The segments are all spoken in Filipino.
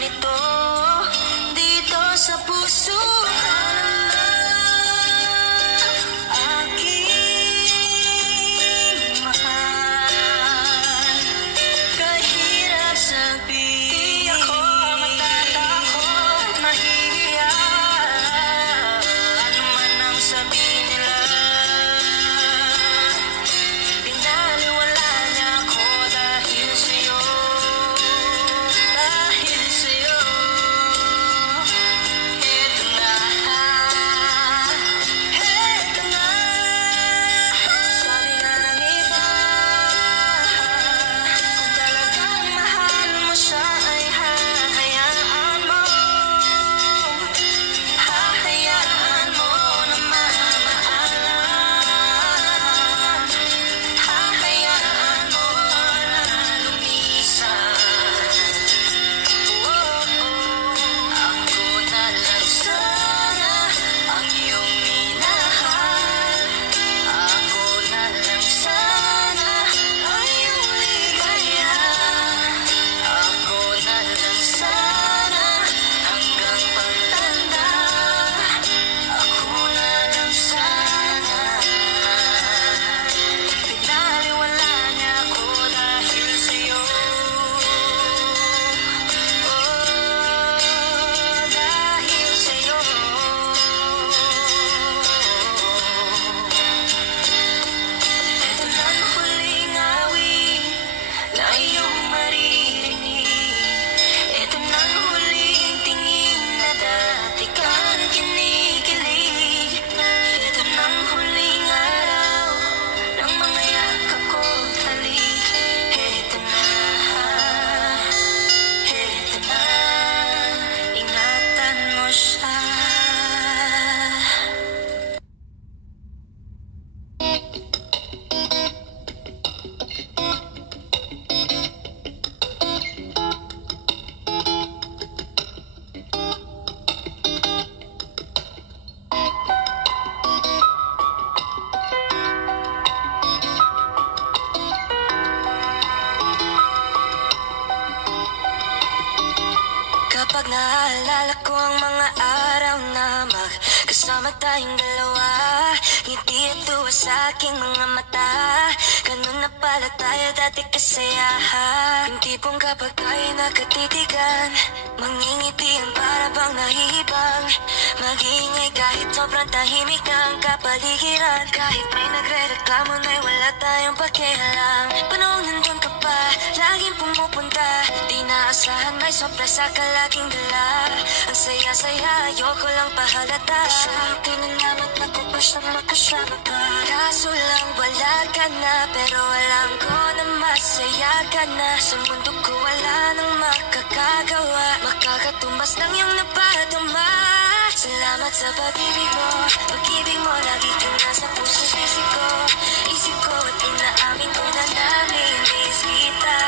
ganito dito sa puso. Aking mahal, kahirap sabihin, di ako matatakot, mahihiya, ano man ang sabihin nila. Pinaliwala niya ako dahil sa'yo, dahil sa'yo. Heto na, heto na. Sabi nga ng iba, kung talagang mahal mo siya ay hahayaan mo, hahayaan mo na mamaalam, hahayaan mo na lumisan. Ako na lang sana ang iyong minahal, ako na lang sana ang iyong ligaya, ako na lang sana hanggang pagtanda, ako na lang sana. Pinaliwala niya ako dahil sa'yo, dahil sa'yo. Ito na ang huling awit na iyong maririnig. Ito na ang huling tingin na dati kang kinikilig. Ito na ang huling araw ng mga yakap ko't halik. Ito na, ingatan mo siya. Kapag naalala ko ang mga araw na magkasama tayong dalawa, ngiti at tuwa sa aking mga mata. Ganun na pala tayo dati kasayahan. Yung tipong kapag tayo'y nagkatitigan, mangingitian para bang nahihibang. Mag-iingay kahit sobrang tahimik na ang kapaligiran. Kahit may nagre-reklamo na'y wala tayong pakialam. Panahon nandun ka pa, laging pumupunta, di naasahan may sorpresa ka laging dala. Ang saya-saya, ayoko lang pahalata. Siyempre na naman ako pa siyang makasama ka. Kaso lang wala ka na, pero alam ko na masaya ka na. Sa mundo ko wala nang makakagawa, makakatumbas ng iyong napadama. Salamat sa pag-ibig mo, pag-ibig mo lagi kang nasa puso isip ko. Isip ko at inaamin ko na namimiss kita,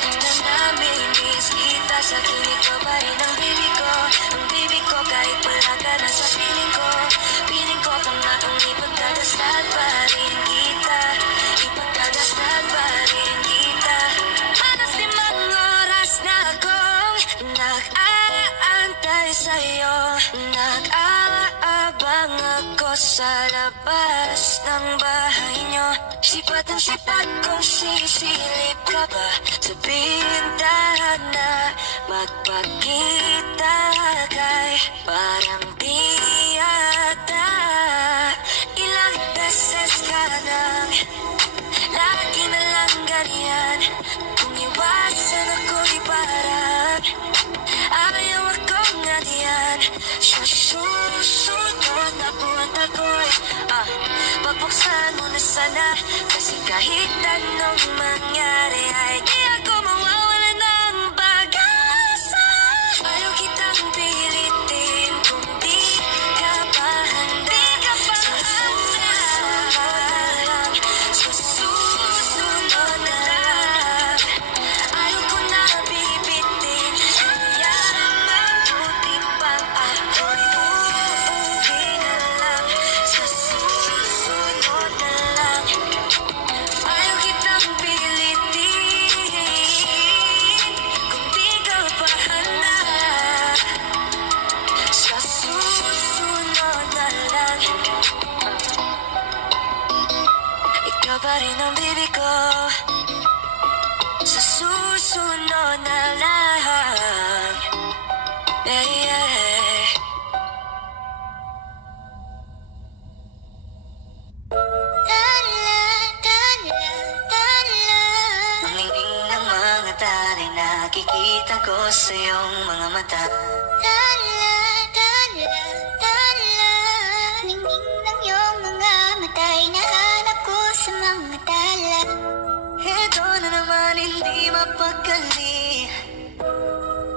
na namimiss kita. Sa kinig ko pa rin ang bibig ko, ang bibig ko kahit wala ka na sa piling ko. Piling ko pa nga ang ipagdadasal pa rin kita, ipagdadasal pa rin kita. Halos 5 oras na akong nag-aantay sa'yo, nag-aabang ako sa labas ng bahay nyo. Sipat ang sipat kung sisilip ka ba sa bintana, magpakita kay parang di yata. Ilang beses ka nang lagi na lang ganyan, kung iwasan ako'y parang ayaw akong ganyan. Sa susunod na buwan ako'y pagbuksan mo na sana, kasi kahit anong mangyari ay di ako mawawala ng pag-asa. Ayaw kitang pilitin kung di ka pa handa. Sa susunod na lang, ayaw ko na bibitin. Kaya mabuti pang ako'y uuwi na lang. Sa susunod na lang, ayaw kitang pilitin. nakikita ko sa iyong mga mata. Tala, tala, tala. Ningning ng iyong mga mata, hinahanap ko sa mga tala. Ito na naman hindi mapakali,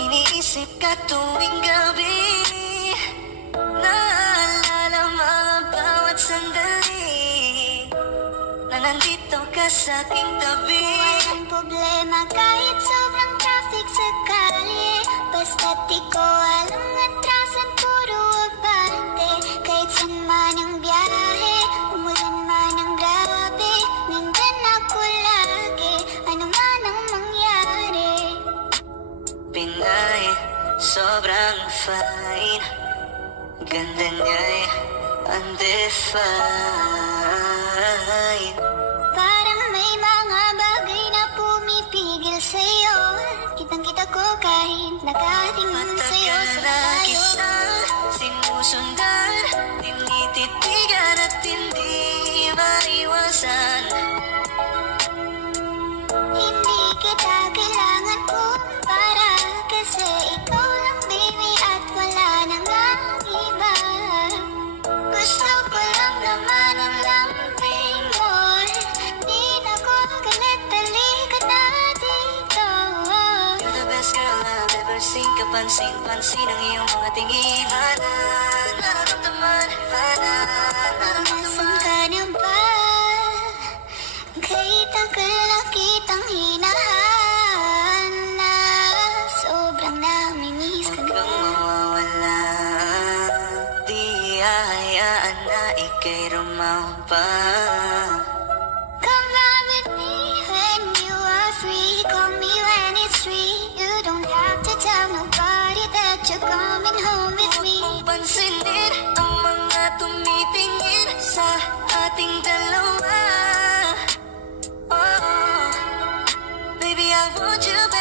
iniisip ka tuwing gabi. Naalala mga bawat sandali na nandito ka sa aking tabi. Walang problema kahit sobrang traffic sa kalye. Basta't di ko alam atrasan, puro abante. Kahit saan man ang biyahe, umulan man ang grabe, nandyan ako lagi, ano man ang mangyari. Pinay, sobrang fine, ganda niya'y undefined. Parang may mga bagay na pumipigil sa'yo. Kitang-kita ko kahit nakatingin sa'yo Matagal sa na malayo. kitang sinusundan, tinititigan at hindi maiwasan. Hindi kita kailangan kumpara, kasi ikaw lang baby at wala nang ang iba. Gusto ko lang naman ang lambing mo. Di na ko galit, halika na dito. You're the best girl I've ever seen. Kapansin-pansin ang iyong mga tingin. Nararamdaman, Nasaan nararamdaman. ka na ba? Kahit tagal na kitang hinahanap, sobrang namimiss ka Huwag na. kang mawawala, di hahayaan na ika'y rumampa. Come on with me when you are free. Call me when it's free. You don't have to tell nobody that you're coming home with me. Huwag mong pansinin ang mga tumitingin sa ating dalawa. Oh, baby, I want you back.